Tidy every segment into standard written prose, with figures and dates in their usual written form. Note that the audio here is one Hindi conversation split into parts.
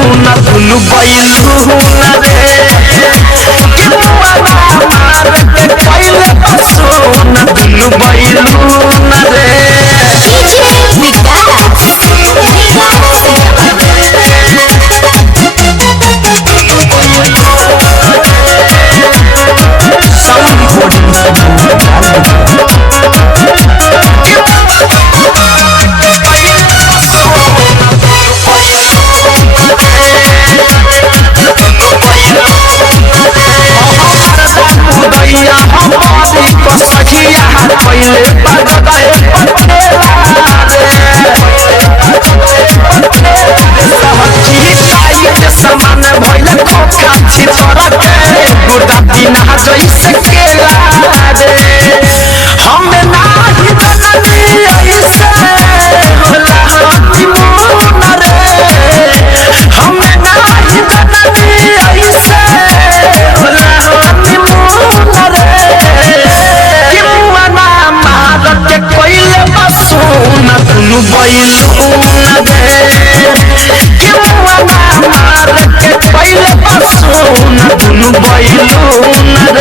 सुना दुनु बैलू न रे कि मुआना मार के पहले सुना दुनु बैलू न रे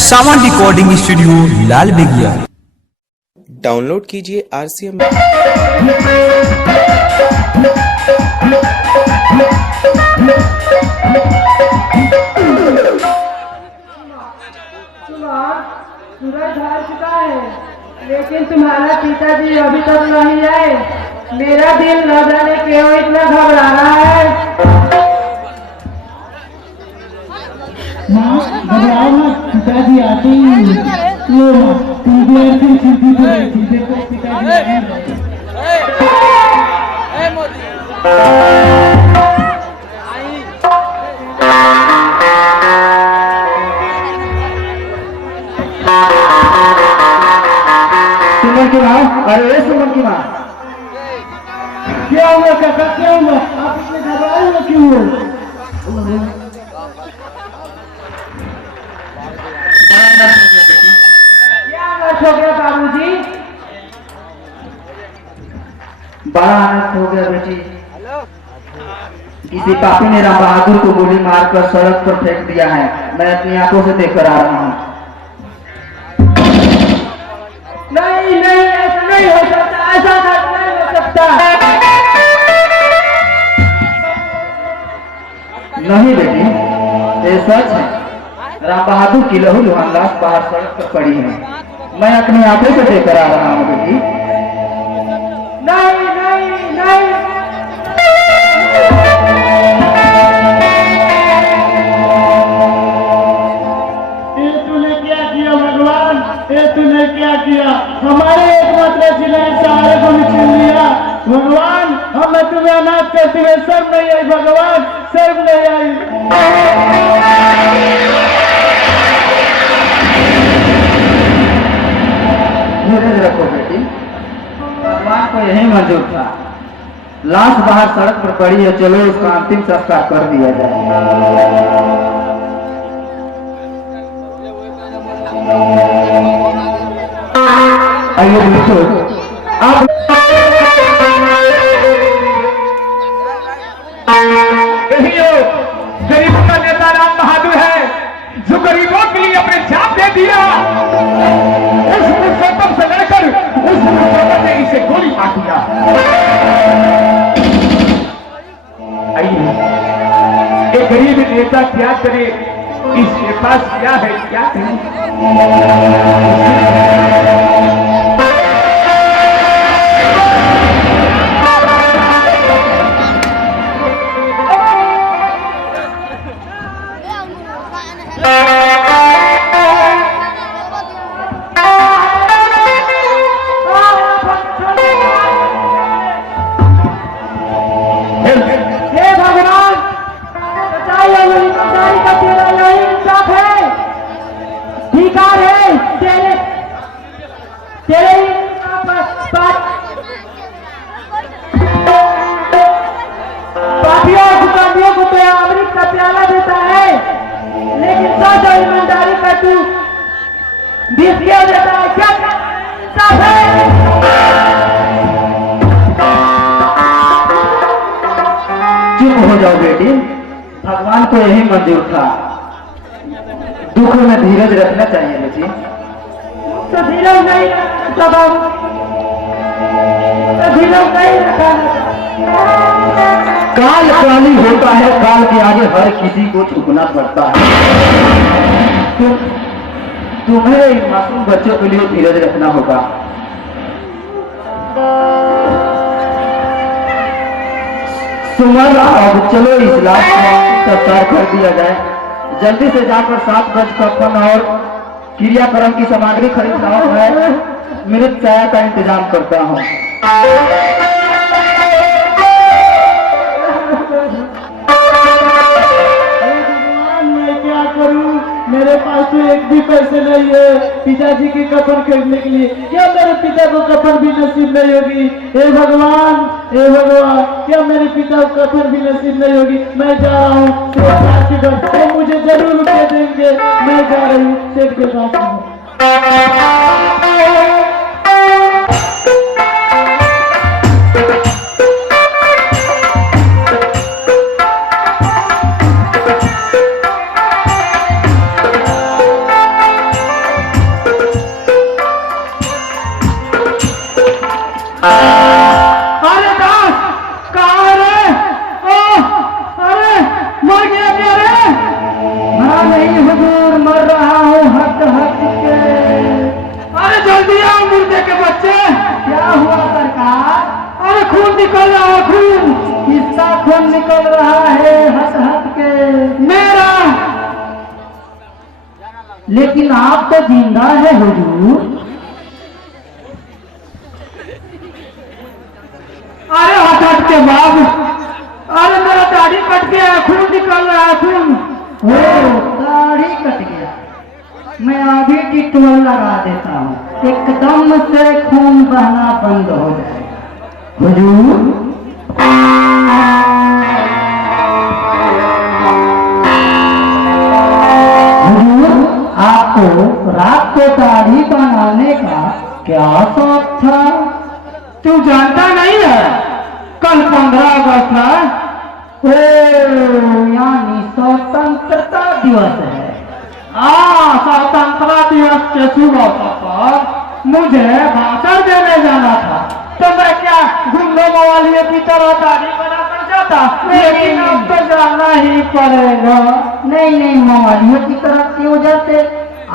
सावन रिकॉर्डिंग स्टूडियो लाल बेगिया। डाउनलोड कीजिए RCM। सूरज ढल चुका है लेकिन तुम्हारा पिताजी अभी तक नहीं आए। मेरा दिल न जाने क्यों इतना घबरा रहा है। घबराओ मत, पिताजी आते ही लो तुम भी ऐसे चिंतित हो रही थी। देखो पिताजी आए। सुमन की माँ, अरे सुमन की माँ, क्या हुआ काका, क्या हुआ? आप इतने घबराए हुए क्यों हो? हो गया बाबूजी? बड़ा आनंद हो गया बेटी। किसी पापी ने राम बहादुर को गोली मारकर सड़क पर फेंक दिया है। मैं अपनी आंखों से देखकर आ रहा हूँ। नहीं नहीं, ऐसा नहीं हो सकता, ऐसा नहीं हो सकता। नहीं बेटी, ये सच है। राम बहादुर की लहू लुहान लाश बाहर सड़क पर पड़ी है। मैं अपनी आंखों से देखकर आ रहा हूँ बेटी। नहीं नहीं नहीं, ये तूने क्या किया भगवान? ये तूने क्या किया? हमारे एकमात्र जिले सहारे को भी छीन लिया भगवान। हमें तुम्हें अनाथ करते हुए शर्म नहीं आई भगवान, शर्म नहीं आई। धीरज रखो बेटी, भगवान को को यही मंजूर था। लाश बाहर सड़क पर पड़ी है, चलो उसका अंतिम संस्कार कर दिया जाए। आइए बिल्कुल अब गरीबों का नेता राम बहादुर है, जो गरीबों के लिए अपने जान दे दिया। उस पुरुषोत्तम से लड़कर उस पुरुषोत्तम ने इसे गोली मार दिया। आइए एक गरीब नेता क्या करे, इसके पास क्या है, क्या करे। हे भगवान, सच्चाई और ईमानदारी का तेरा यही इंसाफ है, धिक्कार है तेरे तेरे पापियों और दुकानियों को तो अमृत का प्याला देता है, लेकिन सच और ईमानदारी का तू विष क्यों देता है? क्या इंसाफ है? चुप हो जाओ बेटी, भगवान को यही मंजूर था। दुख में धीरज रखना चाहिए बेटी। तो धीरज नहीं रखा बाबू, तो धीरज नहीं रखा। काल काली होता है, काल के आगे हर किसी को झुकना पड़ता है। तुम्हें इन मासूम बच्चों के लिए धीरज रखना होगा। सुमन, अब चलो इस लाश को संस्कार कर दिया जाए। जल्दी से जाकर 7 गज कफन और क्रियाक्रम की सामग्री खरीद लाओ। मैं मृत छाया का इंतजाम करता हूँ। मैं क्या करूं, मेरे पास तो एक भी पैसे नहीं है पिताजी की कफन खरीदने के लिए। क्या मेरे पिता को कफन भी नसीब नहीं होगी? हे भगवान, हे भगवान, क्या मेरे पिता को कफन भी नसीब नहीं होगी? मैं जा रहा हूँ सेठ के घर, वो मुझे जरूर रुपये देंगे। मैं जा रही हूँ सेठ के पास। अरे दास, कहाँ रे? अरे मर गया क्या रे? हाँ नहीं हुजूर, मर रहा हूँ हट हट के। अरे जल्दी आओ मुर्दे के बच्चे। क्या हुआ सरकार? अरे खून निकल रहा है, खून। किसका खून निकल रहा है हट हट के? मेरा। लेकिन आप तो जिंदा है हुजूर। अरे हट हट के बाबू, अरे मेरा दाढ़ी कट गया, खून निकल रहा है, खून। ओ, दाढ़ी कट गया। मैं अभी टिटोल लगा देता हूँ, एकदम से खून बहना बंद हो जाए। हुजूर, हुजूर, आपको रात को दाढ़ी बनाने का क्या शौक था? तू जानता नहीं है, कल 15 अगस्त है। ओ, यानी स्वतंत्रता दिवस है। हाँ, स्वतंत्रता दिवस के शुभ अवसर पर मुझे भाषण देने जाना था, तो मैं क्या गुंडों मवालियों की तरह दाढ़ी बनाकर जाता? लेकिन अब तो जाना ही पड़ेगा। नहीं नहीं, मवालियों की तरह क्यों जाते?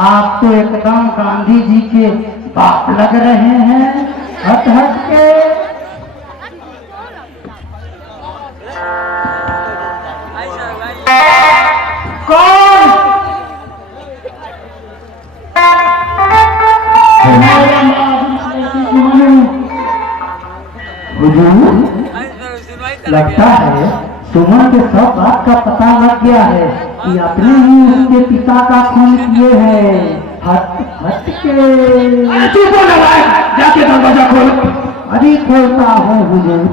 आप तो एकदम गांधी जी के बाप लग रहे हैं हट हट के। कौन? हुजूर, लगता है सुमन के सब बात का पता लग गया है कि अपने ही उसके पिता का खून किए हैं हट हट के। तू बोल रहा है, जाके दरवाजा खोल। अभी खोलता हूँ हुजूर।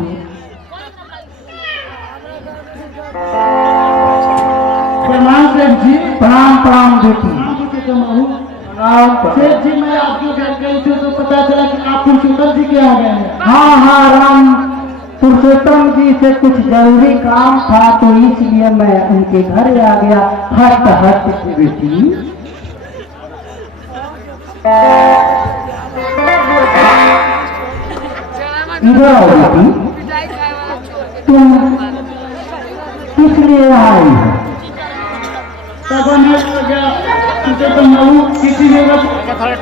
प्रणाम सेठ जी। प्रणाम प्रणाम बेटी। प्रणाम सेठ जी, मैं आपके घर गई थी तो पता चला कि आप पुरुषोत्तम जी के यहाँ गए हैं। हाँ हाँ राम पुरुषोत्तम जी से कुछ जरूरी काम था तो इसलिए मैं उनके घर आ गया। हट हट की बेटी। इधर आओ बेटी। तुम किस लिए आई हो? तब अनेक हो गया पुरुषोत्तम बाबू, किसी ने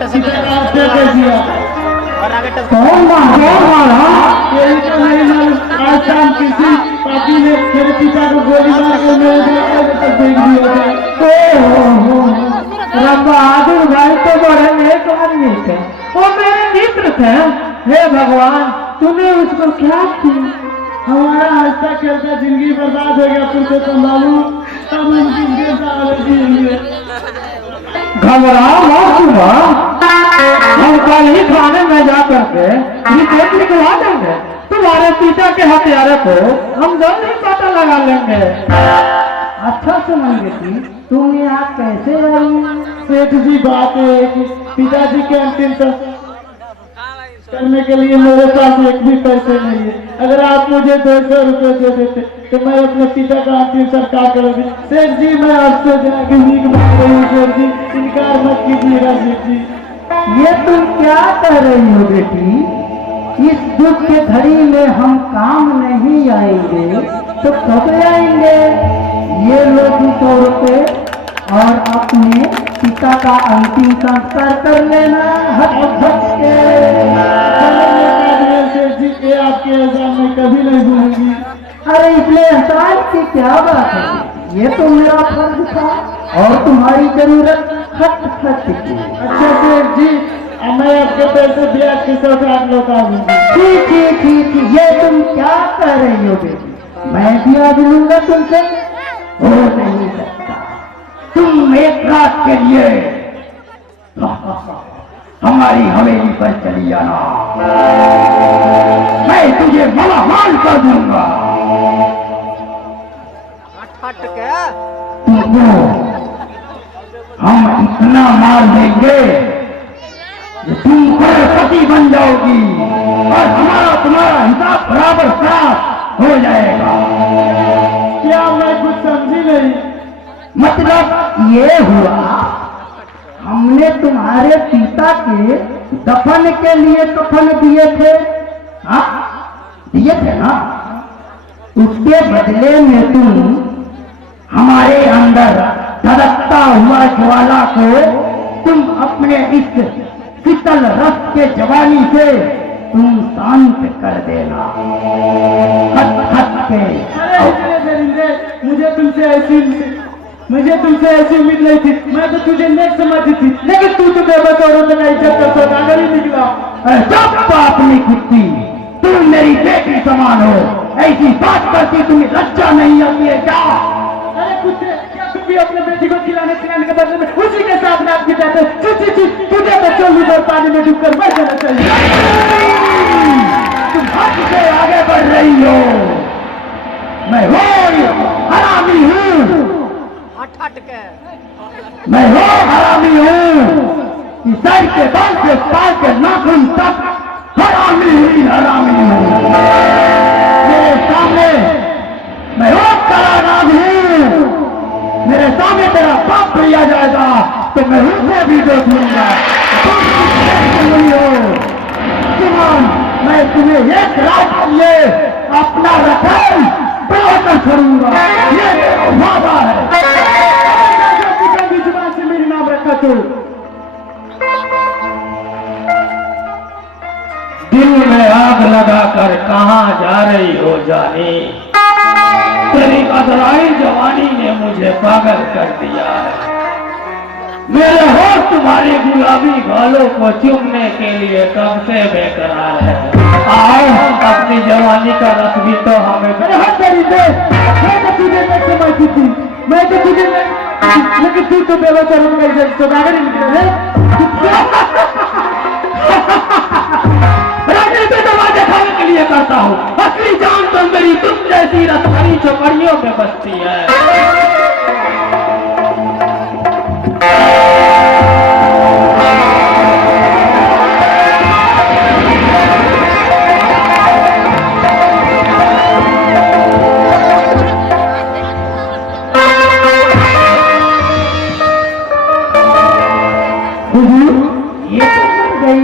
सीता का हत्या कर दिया। कौन मारा? यही तो नहीं मालूम। आज शाम किसी पापी ने मेरे पिता को गोली मार कर मेरे बेटे को फेंक दिया था। बहादुर भाई तो बड़े नेक आदमी थे, वो मेरे मित्र थे। हे भगवान तूने उसको क्या किया? हमारा हंसता खेलता जिंदगी बर्बाद हो गया पुरुषोत्तम बाबू। तब हम किसके साथ जिएंगे? घबराओ मत सुबह, हम कल ही थाने में जा करके रिपोर्ट लिखवा देंगे। तुम्हारे पिता के हत्यारे को हम जल्द ही पता लगा लेंगे। अच्छा सुनेंगे कि तुम यहाँ कैसे आई? सेठ जी, बात है कि पिताजी के अंतिम संस्कार करने के लिए मेरे पास एक भी पैसे नहीं है। अगर आप मुझे 200 रुपए दे देते तो मैं अपने पिता का अंतिम संस्कार कर दूं। सेठ जी, मैं आपसे जाके भीख मांग रही हूँ। सेठ जी, इनकार मत कीजिएगा। सेठ जी, ये तुम क्या कह रही हो बेटी? इस दुख के घड़ी में हम काम नहीं आएंगे तो कब आएंगे? ये लो 200 रुपए और अपने पिता का अंतिम संस्कार कर लेना। हट हट के। सेठ जी, ये आपके एहसान में कभी नहीं भूलूंगी। अरे इसलिए एहसान की क्या बात है? ये तो मेरा फर्ज था और तुम्हारी जरूरत हट हट की। अच्छा सेठ जी, मैं आपके पैसे ब्याज के साथ लौटा दूंगी। ठीक ठीक ठीक। ये तुम क्या कह रही हो बेटी? मैं ब्याज लूंगा तुमसे? हो नहीं सकता। तुम एक रात के लिए हमारी हवेली पर चली जाना, मैं तुझे मालामाल कर दूंगा। तुमको हम इतना मार देंगे कि तुम करोड़पति बन जाओगी और हमारा तुम्हारा हिसाब बराबर साफ हो जाएगा। क्या मैं कुछ समझी नहीं? मतलब ये हुआ, हमने तुम्हारे पिता के दफन के लिए कफन दिए थे। हाँ दिए थे ना? उसके बदले में तुम हमारे अंदर धड़कता हुआ ज्वाला को तुम अपने इस शीतल रस के जवानी से तुम शांत कर देना। हट हट के। अरे दरिंदे, मुझे तुमसे ऐसी उम्मीद नहीं थी। मैं तो तुझे नेक समझती थी, लेकिन तू तो बेबस औरत में इज्जत का सौदागर ही निकला। जब अपनी कुत्ती, तुम मेरी बेटी समान हो, ऐसी बात करती तुम्हें लज्जा नहीं आती है क्या? अरे कुत्ते, क्या तुम भी अपने बेटी को खिलाने के बदले में उसी के साथ रात बिताते? तुझे तो 40 बार पानी में डूबकर मर जाना चाहिए। तुम हद से आगे बढ़ रही हो। मैं वो हरामी हूँ, मैं वो हरामी हूँ कि सर के बाल से पाल के नाखून तक हरामी ही हरामी हूँ। मेरे सामने मैं वो कराराम हूँ। मेरे सामने तेरा पाप लिया जाएगा तो मैं उसे भी देख लूंगा। तुम मैं तुम्हें एक रात के लिए अपना रखन बनाकर छोड़ूंगा। ये मेरा वादा है। जुबान से मेरी नाम रखा तू। दिल में आग लगाकर कहाँ जा रही हो जानी? तेरी अधराई जवानी ने मुझे पागल कर दिया है। मेरे होठ तुम्हारी गुलाबी गालों को चूमने के लिए कब से बेकरार है। आओ अपनी जवानी का रस भी तो हमें। अरे हट तेरी दे, मैं तो तुझे नहीं समझती थी, मैं तो तुझे लेकिन तू तो बेवकूफ का इज्जत सौदागर ही निकले। राजनीति तो बात करता हूँ। असली जान तो मेरी तुम जैसी रसभरी चौकड़ियों में बसती है। ये तो मर गई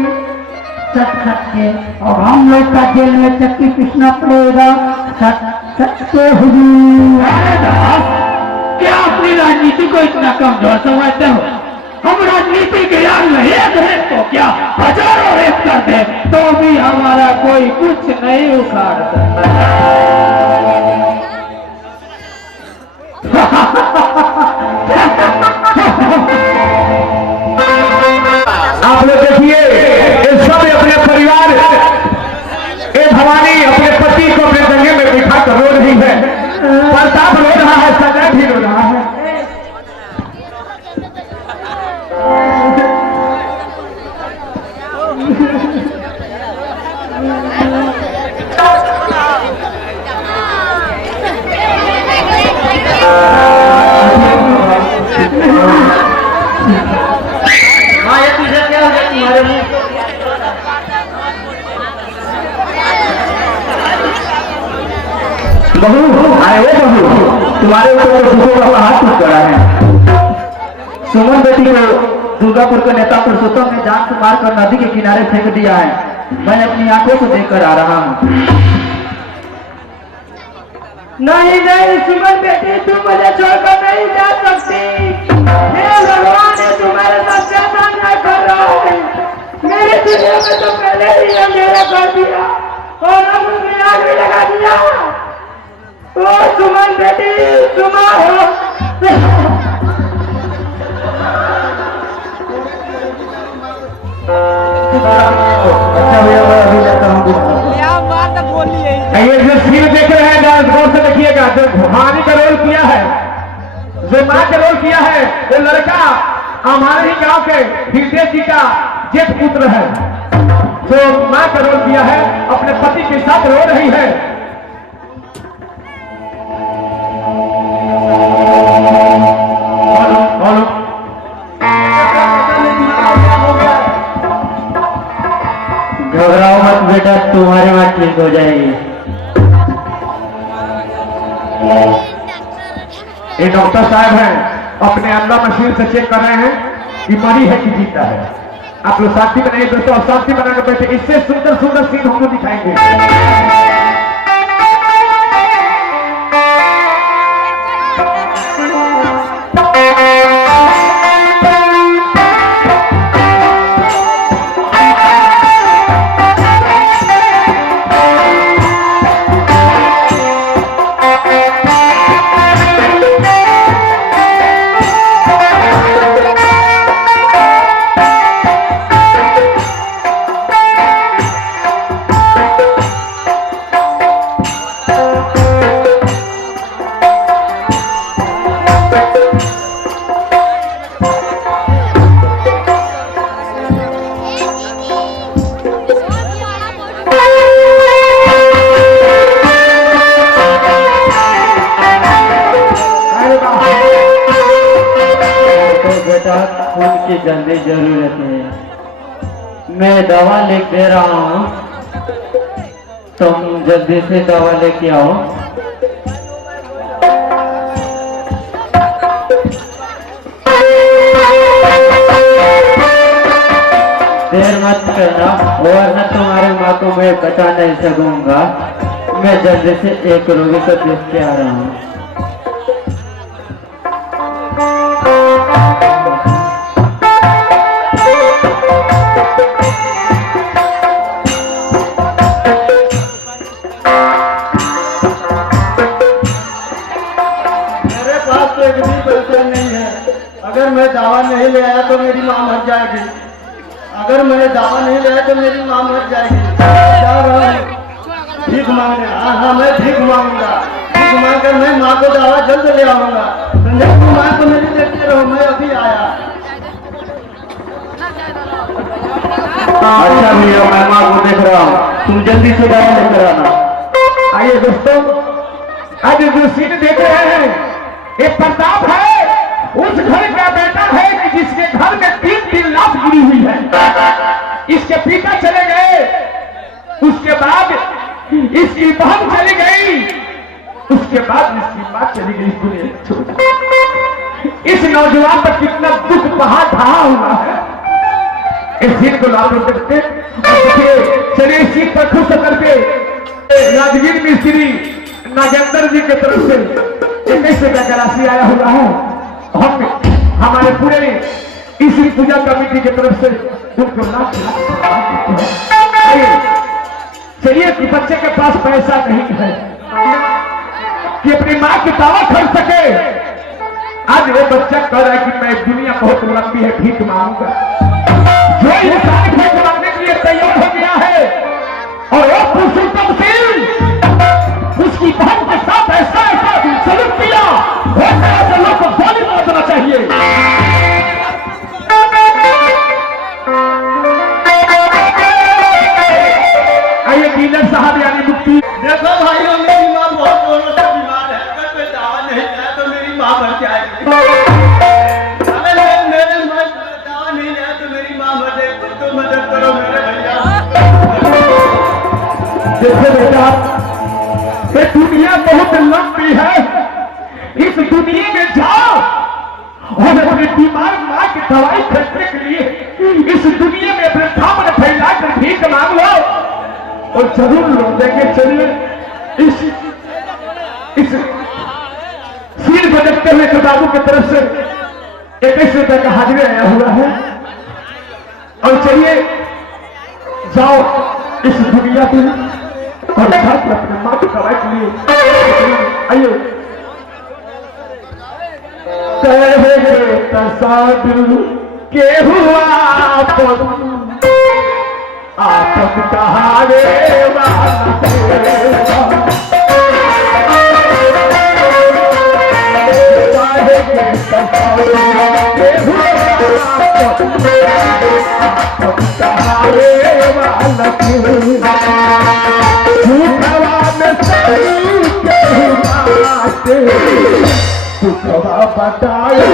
सच खट के, और हम लोग का जेल में चक्की पीसना पड़ेगा सच सच के हुजूर। क्या अपनी राजनीति को इतना कमजोर समझते हो? हम राजनीति के यार में एक रेप को क्या हजारों रेप कर दे तो भी हमारा कोई कुछ नहीं उखाड़ सकता। आप लोग देखिए, ये सब अपने परिवार, ये भवानी अपने पति को अपने जंगे में बिठा कर रो रही है, प्रताप रो रहा है, संजय भी रो रहा है। बहू आए हो बहू, तुम्हारे ऊपर तो सुखों का हाथ टूट पड़ा है। सुमन बेटी को दुर्गापुर के नेता पुरुषोत्तम ने जान से मारकर नदी के किनारे फेंक दिया है। मैं अपनी आंखों से देखकर आ रहा हूँ। नहीं नहीं सुमन बेटी, तुम मुझे छोड़कर नहीं जा सकती। हे भगवान, ये तुम्हारे साथ कैसा न्याय कर रहा है। मेरी दुनिया में तो पहले ही अंधेरा कर दिया और अब उसमें आग भी लगा दिया। ओ सुमन बेटी, सुमा हो। अच्छा भैया, मैं अभी जाता हूँ। ये जो सीन देख रहे हैं, गौर से देखिएगा। जो भवानी का रोल किया है, जो माँ का रोल किया है, वो लड़का हमारे ही गांव के हृदय जी का जेठ पुत्र है। जो माँ का रोल किया है, अपने पति के साथ रो रही है। घबराओ मत बेटा, तुम्हारी बात ठीक हो जाएगी। ये डॉक्टर साहब हैं, अपने अंदर मशीन से चेक कर रहे हैं कि मरी है कि जीता है। आप लोग साथी बनाइए दोस्तों, और साथी बना कर बैठे। इससे सुंदर सुंदर सीन हमको दिखाएंगे। खून की जल्दी जरूरत है। मैं दवा लिख दे रहा हूँ, तुम जल्दी से दवा लेके आओ। देर मत करना, वरना तुम्हारे माँ को मैं बचा नहीं सकूंगा। मैं जल्दी से एक रोगी को देख के आ रहा हूँ। अगर मैं दावा नहीं ले आया तो मेरी माँ मर जाएगी। अगर मैंने दावा नहीं ले आया तो मेरी माँ मर जाएगी। जा रहा हूँ भीख मांगने। हाँ, मैं भीख मांगूंगा। भीख मांग कर मैं माँ को दावा जल्द ले आऊंगा। संजय, तुम माँ को मेरी देखते रहो, मैं अभी आया। अच्छा भैया मैं माँ को देख रहा हूँ, तुम जल्दी से गाड़ी लेकर आना। आइए दोस्तों, आज जो सीन देख रहे हैं ये प्रताप है, उस घर का बेटा है कि जिसके घर में 3-3 लाख गिरी हुई है। इसके पिता चले गए, उसके बाद इसकी बहन चली गई, उसके बाद इसकी मां चली गई दुनिया छोड़। इस नौजवान पर कितना दुख पहाड़ ढहा हुआ है। इस सीन को आप लोग देखते चलिए इस सीन पर खुश होकर के राजगीर मिस्त्री नागेंद्र जी की तरफ से 21 रुपया का राशि आया हुआ है। हम हमारे पूरे इसी पूजा कमेटी की तरफ से उनको लाख चलिए कि बच्चे के पास पैसा नहीं है कि अपनी माँ की दवा खरीद सके। आज वो बच्चा कह रहा है कि मैं दुनिया बहुत लंबी है, भीख मांगूंगा। जो इंसान भीख मांगने के लिए तैयार हो गया है और वो पुरुषोत्तम सिंह उसकी बहन के साथ ऐसा सलूक किया, ऐसे लोग को गोली मार देना चाहिए। आइए डीलर साहब यानी मुक्ति। देखो भाइयों, मेरी माँ बहुत जोरों से बीमार है, अगर कोई दवा नहीं दिया तो मेरी माँ मर जाएगी। अगर मेरे मन दवा नहीं दिया तो मेरी माँ मर जाएगी, तो मदद करो मेरे भैया। देखो बेटा, ये दुनिया बहुत लंबी है, इस दुनिया में जाओ और अपनी बीमार माँ की दवाई खरीदने के लिए इस दुनिया में अपने दामन फैला कर भीख मांग लो और जरूर लोग देंगे। चलिए इस सीन को देखते हुए तो बाबू की तरफ से 21 रुपए का हाजिरी आया हुआ है। और चलिए जाओ इस दुनिया में और घर पर अपने माँ की दवाई के लिए आइए। के हुआ आपद कहावे बताए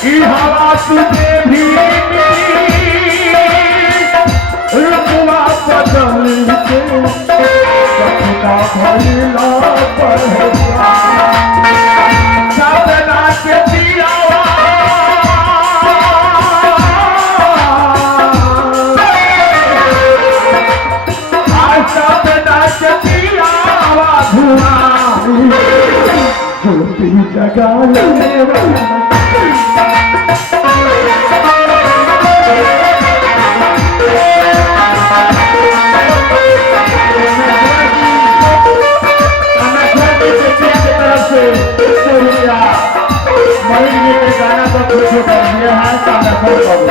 की हवा तुझे भी रुकवा बदल के सपना भइला पहचान सपना के दियावा सपना के दियावा धुआं ज्योति जगाने वाला गाना तो कुछ कर दिया है सामने खोल करो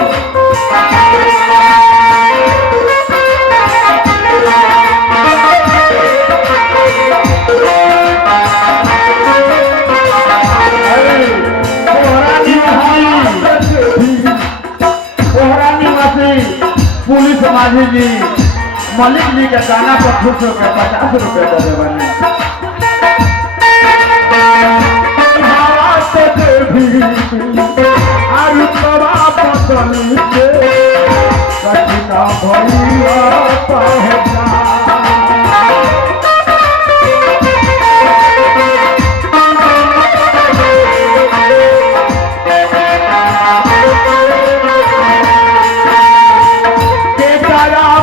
पुलिस माझी जी मलिक जी के गाना पर खुश होकर 50 रुपए दे बने कठिना भैया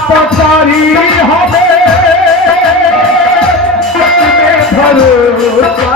पचारी हमें भरोसा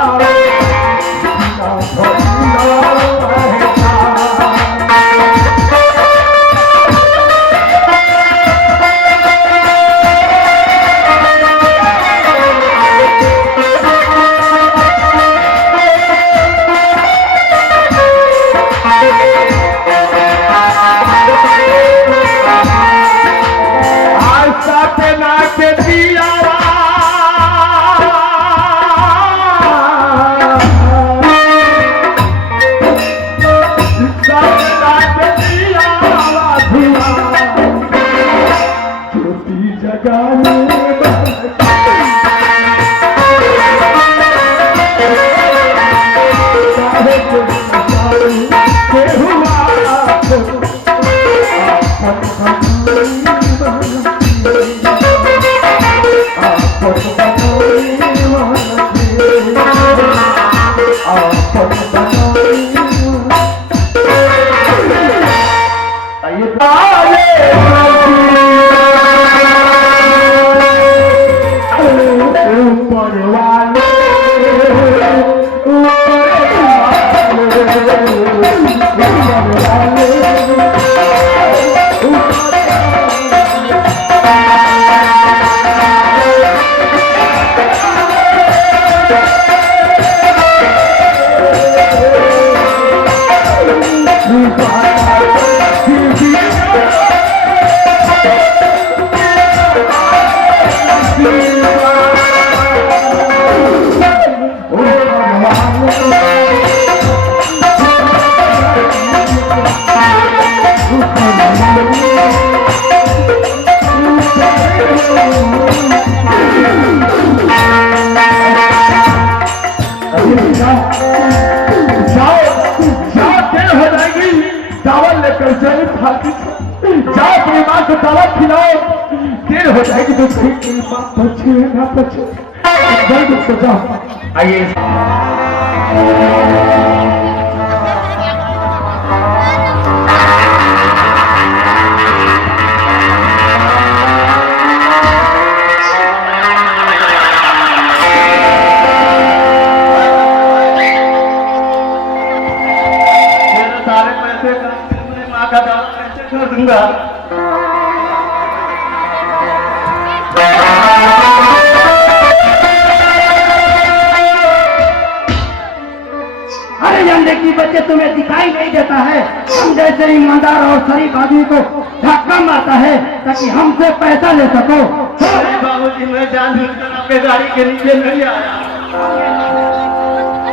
जाओ अपनी माँ को दवा खिलाओ, देर हो जाएगी तो फिर बचे ना बचे, जल्द से जाओ। आइए सारे पैसे का माँ का दवा कैसे कर दूंगा। अरे झंडे की बच्चे तुम्हें दिखाई नहीं देता है, हम जैसे ईमानदार और शरीफ आदमी को धक्का मारता है ताकि हमसे पैसा ले सको। अरे बाबूजी मैं जानबूझकर आपके गाड़ी के नीचे नहीं आया।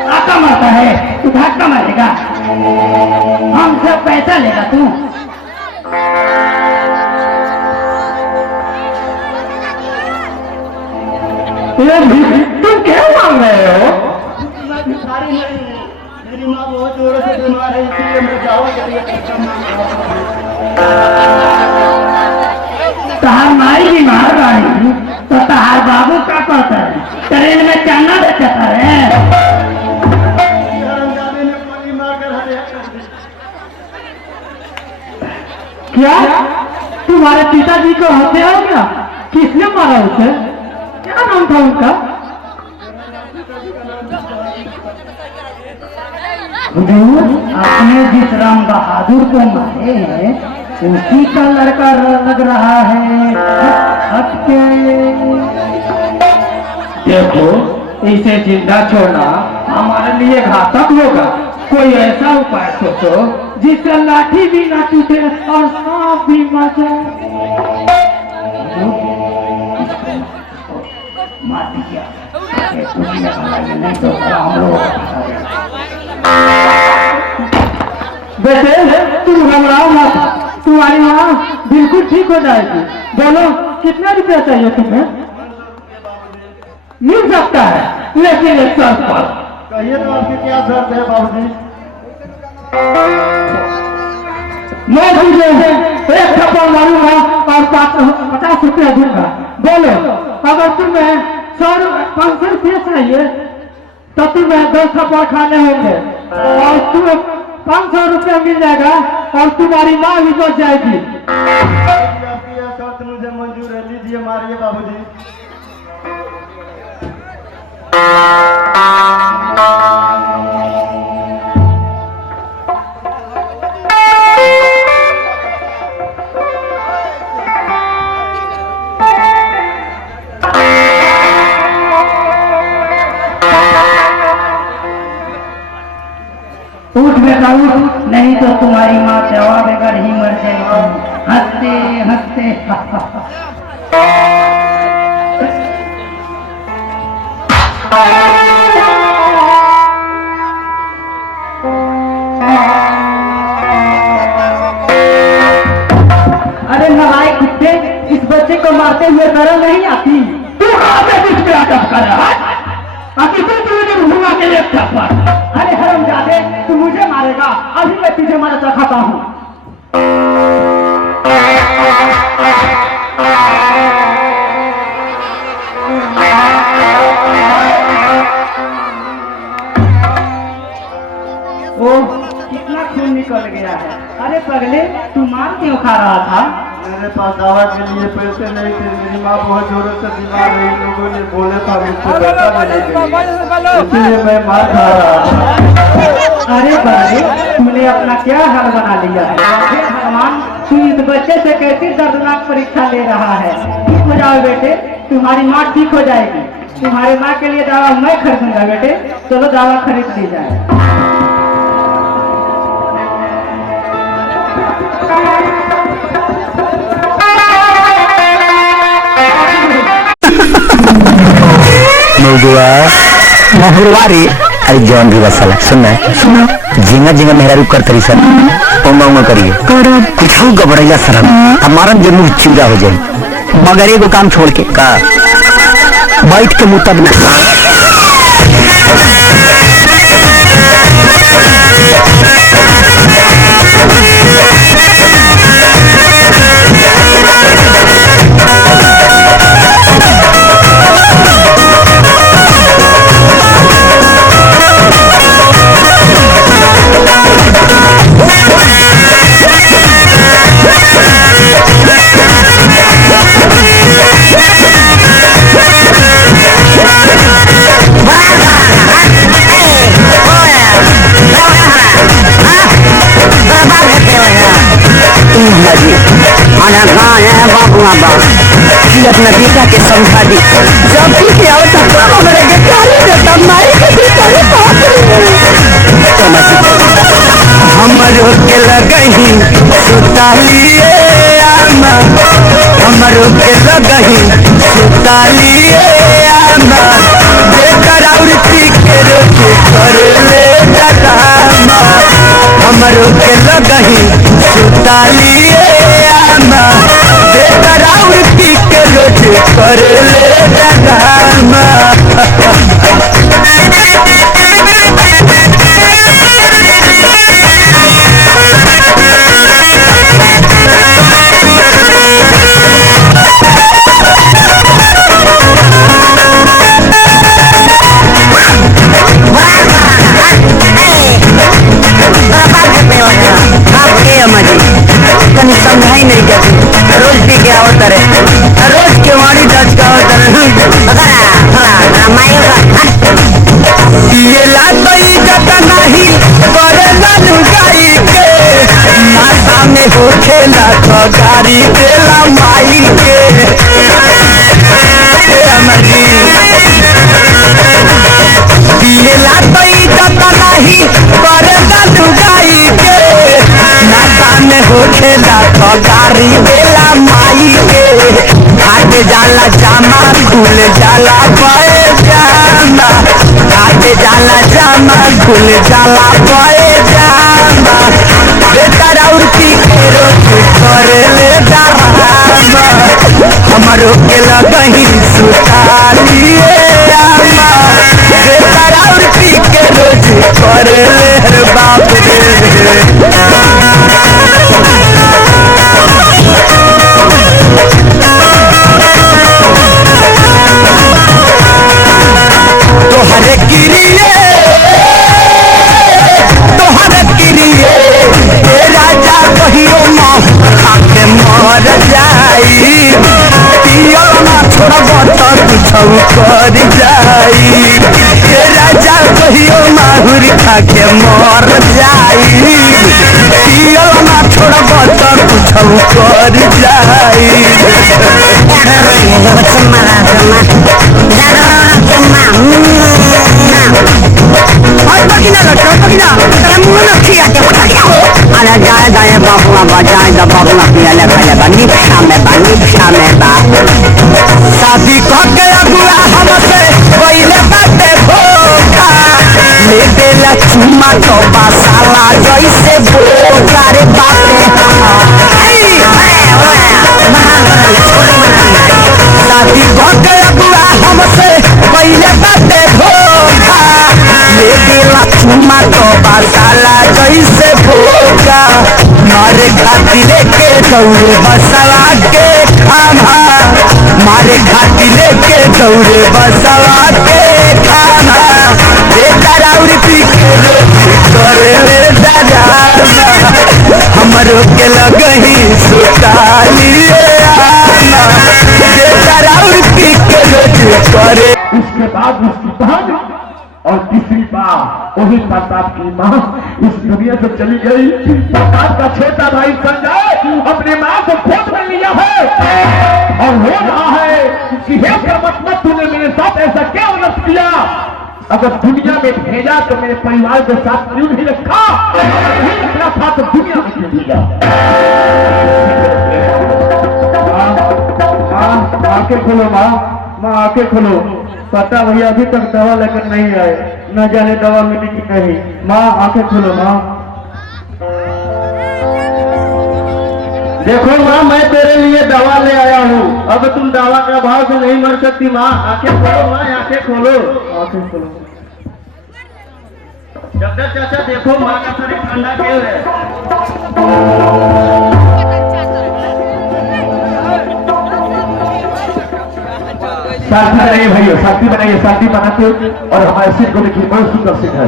धक्का मारता है तू, धक्का मारेगा, हमसे पैसा लेगा तू। तुम क्या मांग रहे हो? सारी नहीं है। मेरी माँ बहुत जोरों से बीमार है, इसलिए मैं दवा के लिए तहार माई बीमार रही तो तहार बाबू का करता है? ट्रेन में चलना बेचता है। हरामजादे ने गोली मारकर हत्या कर दी। क्या तुम्हारे पिताजी को हत्या हो गया? किसने मारा उसे? क्या नाम था उनका? हुजूर, आपने जिस राम बहादुर को मारे हैं उसी का लड़का लग रहा है। हटके देखो, इसे जिंदा छोड़ना हमारे लिए घातक होगा। कोई ऐसा उपाय सोचो जिससे लाठी भी ना टूटे और सांप भी मर जाए। मार दिया नहीं तो हम लोग बेटे, तुम घबराओ मत, तुम्हारी माँ बिल्कुल ठीक हो जाएगी। बोलो कितना रुपया चाहिए तुम्हें? मिल सकता है, लेकिन एक शर्त पर। कहिए तो आपकी क्या शर्त है बाबूजी? मैं तुझे एक थप्पड़ मारूंगा और 50 रुपया दूंगा। बोलो, अगर तुम्हें 500 रुपया चाहिए तो तुम्हें 10 थप्पड़ खाने होंगे और तुम्हें 500 रुपया मिल जाएगा और तुम्हारी माँ भी बच जाएगी। आपकी यह शर्त मुझे मंजूर है, लीजिए मारिए बाबूजी। उठ बेटा उठ, नहीं तो तुम्हारी माँ दवा बगैर ही मर जाएगी। हंसते हंसते अरे नहाए कुत्ते, इस बच्चे को मारते हुए शर्म नहीं आती? तू कहाँ से बीच में अटक कर रहा है? घुमा के लिए थप्पड़। अरे हरामजादे, तू मुझे मारेगा? अभी मैं तुझे मारा दिखाता हूँ। ओह, कितना खून निकल गया है। अरे पगले, तू मार क्यों खा रहा था? मेरे पास दवा के लिए पैसे नहीं थे। मेरी माँ बहुत जोरों से बीमार है, इन लोगों ने बोला था मुझसे पैसा देने के लिए, इसलिए मैं मार खा रहा था। अरे बाबू, तूने अपना क्या हाल बना लिया है? हे भगवान, तू इस बच्चे से कैसी दर्दनाक परीक्षा ले रहा है। ठीक हो जाओ बेटे, तुम्हारी माँ ठीक हो जाएगी। तुम्हारी माँ के लिए दवा मैं खरीदूंगा बेटे। चलो दवा खरीद ली जाए। महुरवारी अरे जौन भी बसला सुनना सुनो झिंगा झिंगा मेहरा रुक कर तरी सर उमा उमा करिए कुछ घबराइया सर हमारा जरूर चूजा हो जाए मगर एगो काम छोड़ के का बैठ के मुँह तब ना अपना बेटा के समझा दी जब भी आवश्यकता हमरो के लगही सुतालिए आमा हमरो के लगही सुतालिए आमा बेकर औरती के रोके कर ले दामा हमरो के लगही सुतालिए आमा बेकर औरती के रोके कर ले दामा पियला तो इज्जत नहीं करेला लुगाई के नाता में हो खेला तो गाड़ी देला माई के पियला तो इज्जत नहीं करेला लुगाई के नाता में हो खेला तो गाड़ी देला माई के घाट जाला जामा खुल जाला पाए जाना घाट जाला जामा खुल जाला पाए जाना बेकार और पी के रोक करे ले डरामा हमारो के लगही सुतालिए आमा बेकार और पी के रोक करे ले बाप रे तोहरे किरिए ए राजा कहियो माँ खाके मर जाई पियल ना छोड़ब तो कुछौ कर जाई ए राजा कहियो माहुर खाके मर जाई पियल ना छोड़ब तो कुछौ कर जाई अरे जाए जाए बाबुआ बजाए जब बाबुआ पियले खैले बा निपा में बा शादी करके अगुआ हमसे पहले बाटे धोखा ले देला चुम्मा तो बासाला जैसे बोका रे बाटे शादी करके अगुआ हमसे पहले बाटे धोखा ले देला चुम्मा तो बासाला जैसे बोका मारे खातिर के दौड़े बसवा के खाना मारे खातिर के दौड़े बसवा के खाना बेकार और पी के करे ले दादा हमरो के लगही सुतालिए आना बेकार और पी के करे उसके बाद उसकी बहन और तीसरी बार वही प्रताप की माँ इस दुनिया से चली गई। प्रताप का छोटा भाई संजय अपने माँ को खोद में लिया है और हो रहा है कि हे परमात्मा तूने मेरे साथ ऐसा क्या गलत किया, अगर दुनिया में भेजा तो मेरे परिवार के साथ क्यों नहीं रखा, नहीं रखना था तो दुनिया में क्यों भेजा। आंखें खोलो माँ, माँ आंखें खोलो। पता भैया अभी तक दवा लेकर नहीं आए, न जाने दवा मिली कि नहीं। माँ आंखें खोलो माँ। देखो माँ मैं तेरे लिए दवा ले आया हूँ, अब तुम दवा के अभाव से नहीं मर सकती माँ। आंखें खोलो माँ, आंखें खोलो, आंखें खोलो। डॉक्टर चाचा देखो माँ का शरीर ठंडा क्यों है। शांति बनाइए भैया, शांति बनाइए, शांति बनाते और हमारे सिर को देखिए बहुत सुंदर सिर है।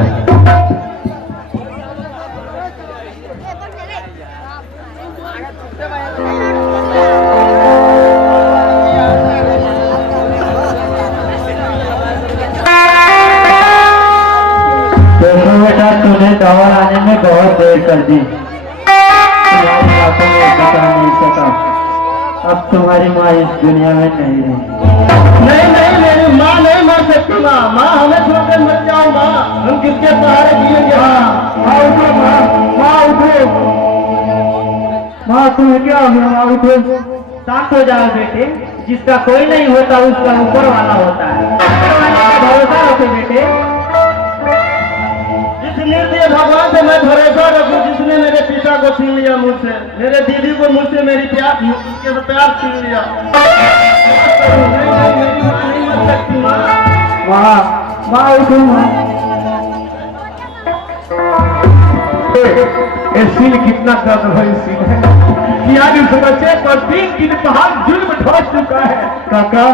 देखो बेटा तूने दवा लाने में बहुत देर कर दी, तुम्हारी बातों में बता नहीं सका, अब तुम्हारी माँ इस दुनिया में नहीं रही। नहीं नहीं मेरी माँ नहीं मर सकती माँ, माँ हमें छोड़कर मत जाओ माँ, हम किसके सहारे जिएंगे। माँ उठो, माँ उठो, माँ तुम्हें क्या हो गया, माँ उठो। शांत हो जाओ बेटे, जिसका कोई नहीं होता उसका ऊपर वाला होता है, भरोसा रखो बेटे। जिस निर्दय भगवान से मैं भरोसा रखूं, जिसने मेरे पिता को छीन लिया मुझसे, मेरे दीदी को मुझसे मेरी प्यार छीन लिया। मेरी माँ नहीं मर सकती माँ। माँ उठो माँ। ये सीन कितना दर्द भरी सीन है कि आज इस बच्चे पर 3 दिन पहाड़ जुल्म ढोस चुका है। काका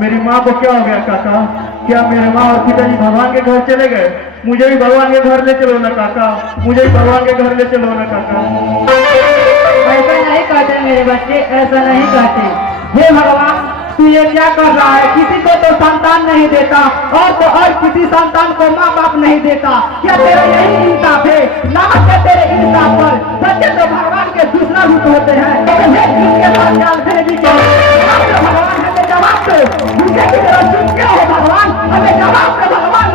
मेरी माँ को क्या हो गया काका? क्या मेरे माँ और पिताजी भगवान के घर चले गए? मुझे भी भगवान के घर ले चलो ना काका, मुझे भी भगवान के घर ले चलो ना काका। ऐसा नहीं कहते मेरे बच्चे, ऐसा नहीं कहते। हे भगवान तू ये क्या कर रहा है? किसी को तो संतान नहीं देता और किसी संतान को माँ बाप नहीं देता। क्या तेरा यही इंसाफ है? नाम है तेरे इंसाफ पर। बच्चे तो भगवान के दूसरा रूप होते हैं। इनके साथ जाल भेजी के भगवान हमें जवाब दे। मुझे की तरह चुप क्यों हो भगवान? हमें जवाब दे भगवान।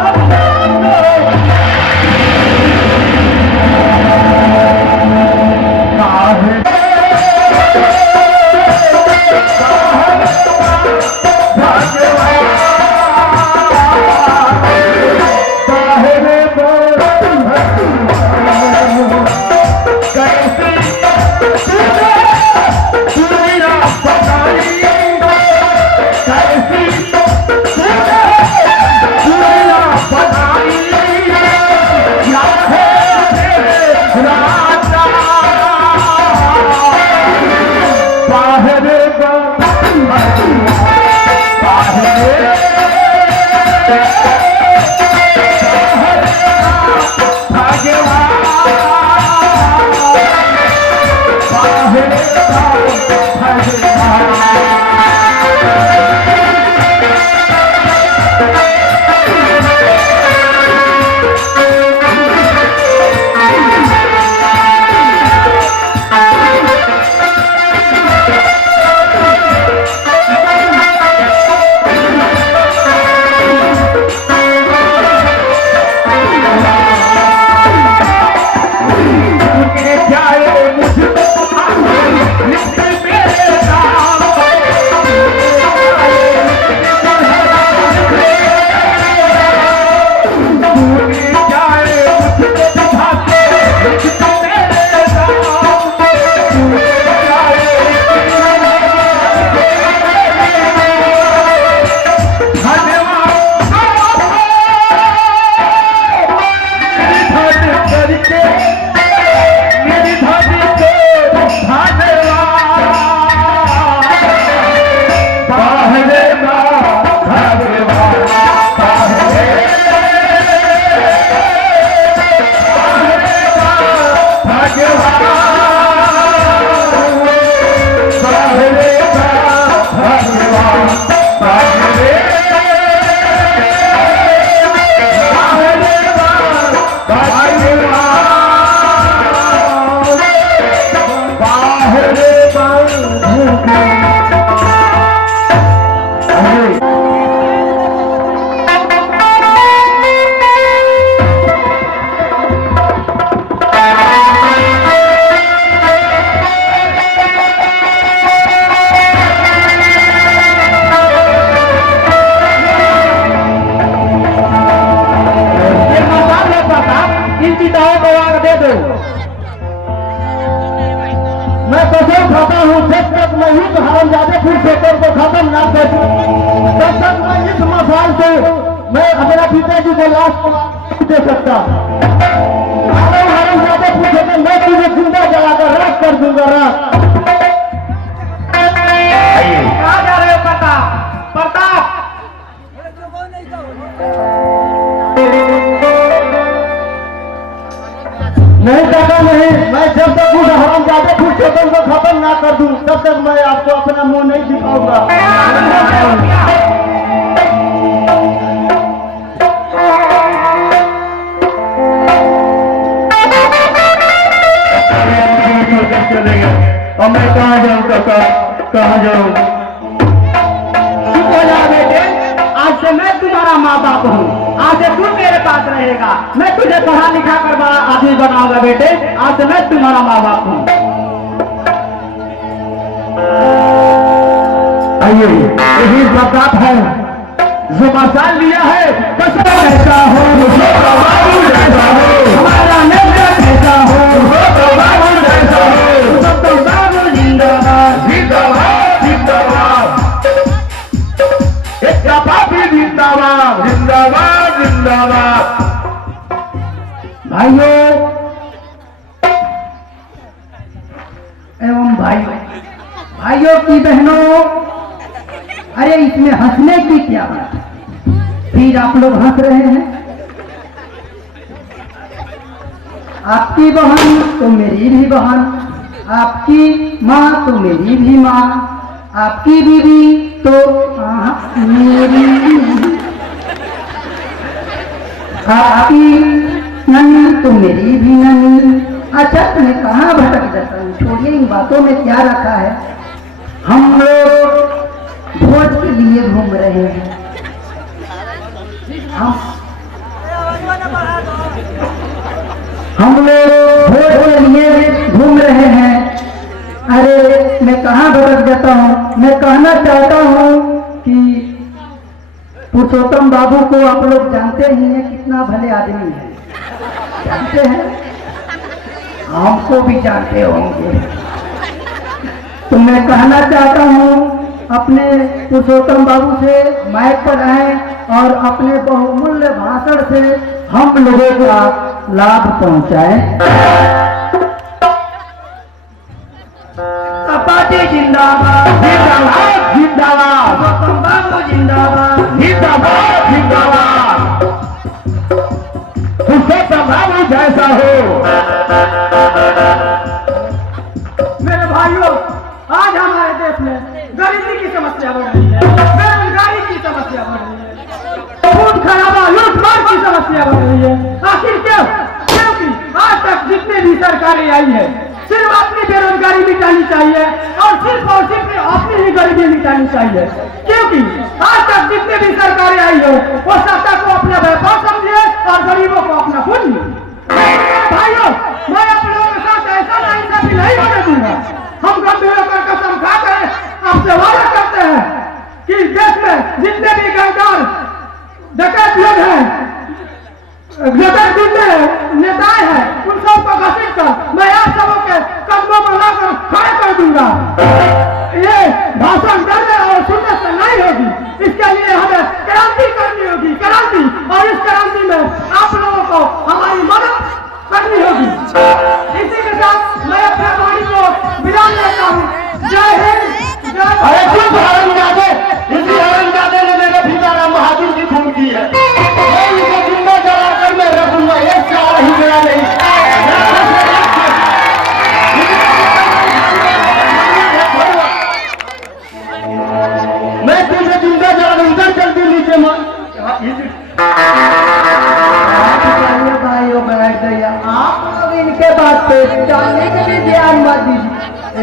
मैं कसम खाता हूँ जब तक मैं युद्ध हरामजादे फिर पेपर को खत्म ना कर तब तक मैं इस मसाल से मैं अपने पिताजी को लाश को दे सकता। हरामजादे फिर पेपर मैं तुझे जिंदा जलाकर राख कर दूंगा राख। कहाँ जा रहे हो प्रताप? प्रताप नहीं काका नहीं, मैं जब तक उस हरामजादे पुरुषोत्तम को खत्म ना कर दूं तब तक मैं आपको अपना मुंह नहीं दिखाऊंगा। अब मैं कहाँ जाऊँ काका, कहाँ जाऊँ? चुप हो जा बेटे, आज से मैं तुम्हारा माँ बाप हूँ। आज से तू मेरे पास रहेगा। मैं तुझे पढ़ा लिखा कर बड़ा आदमी बनाऊंगा बेटे। आज से मैं तुम्हारा माँ बाप हूँ। आइए, यही प्रताप है जो मसाल लिया है। कसम कैसा हो, हमारा नेता कैसा हो, जिंदाबाद जिंदाबाद जिंदाबाद, एक पापी जिंदाबाद जिंदाबाद जिंदाबाद। भाइयों एवं भाइयों की बहनों, अरे इसमें हंसने की क्या बात है? फिर आप लोग हंस रहे हैं। आपकी बहन तो मेरी भी बहन, आपकी माँ तो मेरी भी माँ, आपकी बीवी तो मेरी, आपकी नन्ही तो मेरी भी नन्ही। अच्छा मैं कहाँ भटक जाता हूँ, छोड़िए इन बातों में क्या रखा है। हम लोग भोज के लिए घूम रहे हैं। हम लोग भोज के लिए घूम रहे हैं। अरे मैं कहाँ भटक जाता हूँ, मैं कहना चाहता हूँ कि पुरुषोत्तम बाबू को आप लोग जानते ही हैं, कितना भले आदमी है, जानते हैं, हमको भी जानते होंगे। तो मैं कहना चाहता हूँ अपने पुरुषोत्तम बाबू से माइक पर आए और अपने बहुमूल्य भाषण से हम लोगों का लाभ पहुंचाएं। पार्टी जिंदाबाद, जिंदाबाद, जिंदाबाद, पुरुषोत्तम बाबू जिंदाबाद, जिंदाबाद, जिंदाबाद, पुरुषोत्तम बाबू जैसा हो। मेरे भाइयों, आज हमारे देश में गरीबी की समस्या बढ़ रही है, बेरोजगारी की समस्या बढ़ रही है, खून खराबा लूटमार की समस्या बढ़ रही है। आखिर क्यों? क्योंकि आज तक जितने भी सरकारें आई है सिर्फ अपनी बेरोजगारी मिटानी चाहिए और सिर्फ अपनी ही गरीबी मिटानी चाहिए। क्योंकि आज तक जितने भी सरकारें आई हो वो सत्ता को अपना व्यापार समझे और गरीबों को अपना पुण्य। भाइयों, मैं आप लोगों के साथ ऐसा नाइंसाफी नहीं होने दूंगा। हम गंभीर होकर कसम खाकर आपसे वादा करते हैं कि देश में जितने भी गद्दार डकैत लोग हैं, जितने नेताएं हैं, उन सबको घसीट कर मैं आप सबों के कदमों में लाकर खड़ा कर दूंगा। ये भाषण करने और सुनने से नहीं होगी, इसके लिए हमें क्रांति करनी होगी, क्रांति। और इस क्रांति में आप लोगों को हमारी मदद करनी होगी। इसी के साथ मैं अपने वाणी को विराम लेता हूँ। जय हिंद, जय। अरे चुप हरामजादे, इसी हरामजादे ने मेरे पिता महावीर की खून की है। मैं इसे जिंदा जलाकर मैं रखूंगा, एक चार ही गया नहीं। मैं तुझे जिंदा जला दूं, उधर जल्दी नीचे भाइयों बैठ गया। आप लोग इनके बात पे जाने के लिए ध्यान मत दीजिए।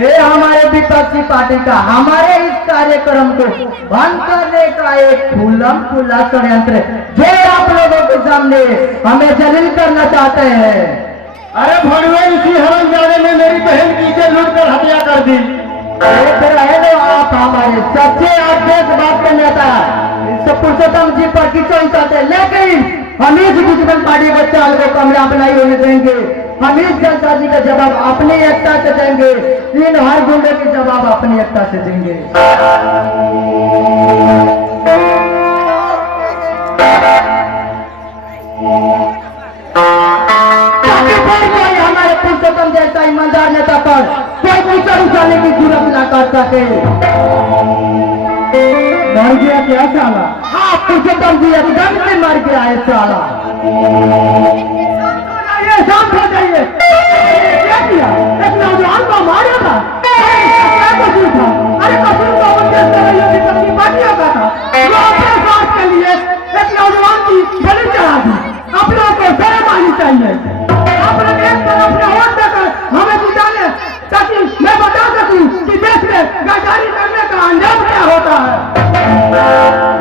ये हमारे विपक्षी पार्टी का हमारे इस कार्यक्रम को बंद करने का एक खुल्लम खुला षड्यंत्र जो आप लोगों के सामने हमें जलील करना चाहते हैं। अरे भड़वे, इसी हरामजादे ने मेरी बहन की इज्जत लूट कर हत्या कर दी। आप हमारे सच्चे और देशभक्त के नेता पुरुषोत्तम जी पर किसान चाहते हैं, लेकिन हम इस दुश्मन पार्टी को चाल को कामयाब नहीं होने देंगे। हम इस जनता जी का जवाब अपनी एकता से देंगे, इन हर गुंडे के जवाब अपनी एकता से देंगे। हमारे पुरुषोत्तम जैसा ईमानदार नेता पर कोई पूछा उछालने की जरूरत न कर सके। मर गया क्या साला? हाँ, पुरुषोत्तम जी एकदम से मर गया है साला। शांत हो जाइए। क्या किया? एक नौजवान को मारा था। क्या कसूर था? अरे कसूर तो उनके विपक्षी पार्टियों का था। वो अपने स्वार्थ के लिए एक नौजवान की बलि चढ़ा दी। आप लोगों को शर्म आनी चाहिए। आप लोग एक तरफ अपने वोट देकर हमें जिता ले, ताकि मैं बता सकूं कि देश में गद्दारी करने का अंजाम क्या होता है।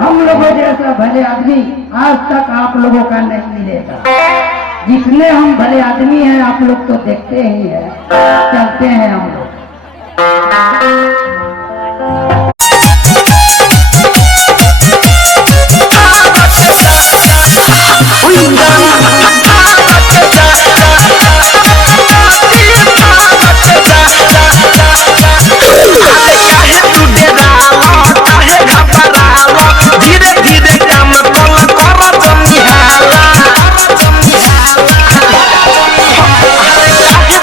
हम लोगों जैसा भले आदमी आज तक आप लोगों का नहीं मिलेगा। जितने हम भले आदमी हैं आप लोग तो देखते ही हैं, चलते हैं हम लोग।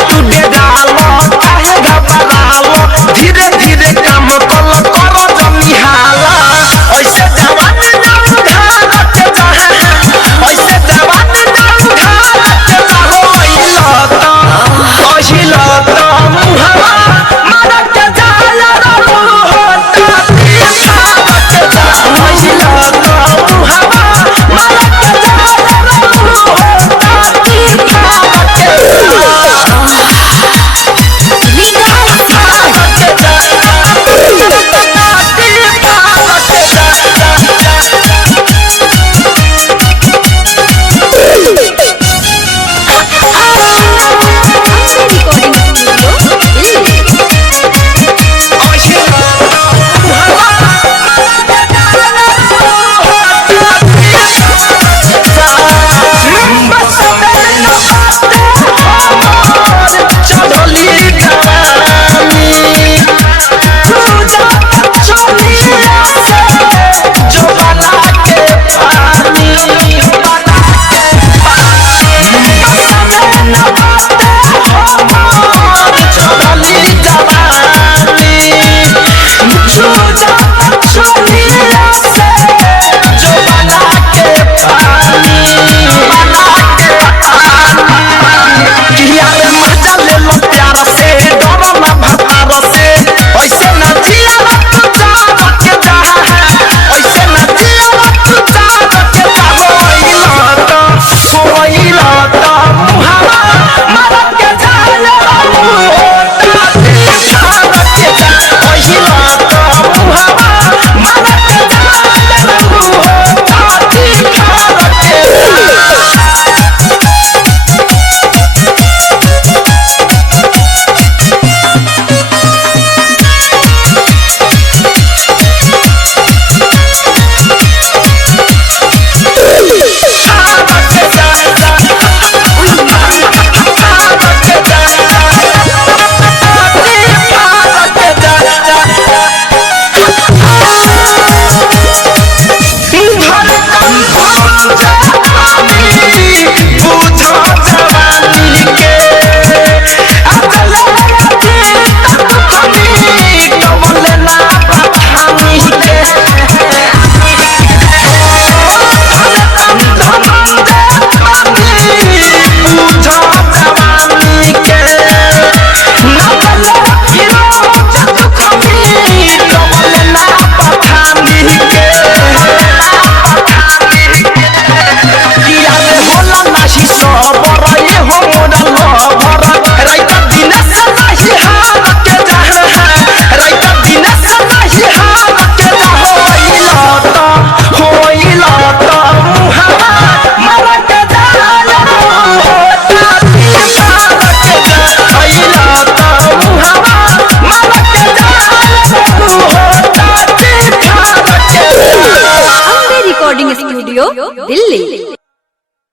तू दे डालो काहे रिकॉर्डिंग स्टूडियो दिल्ली।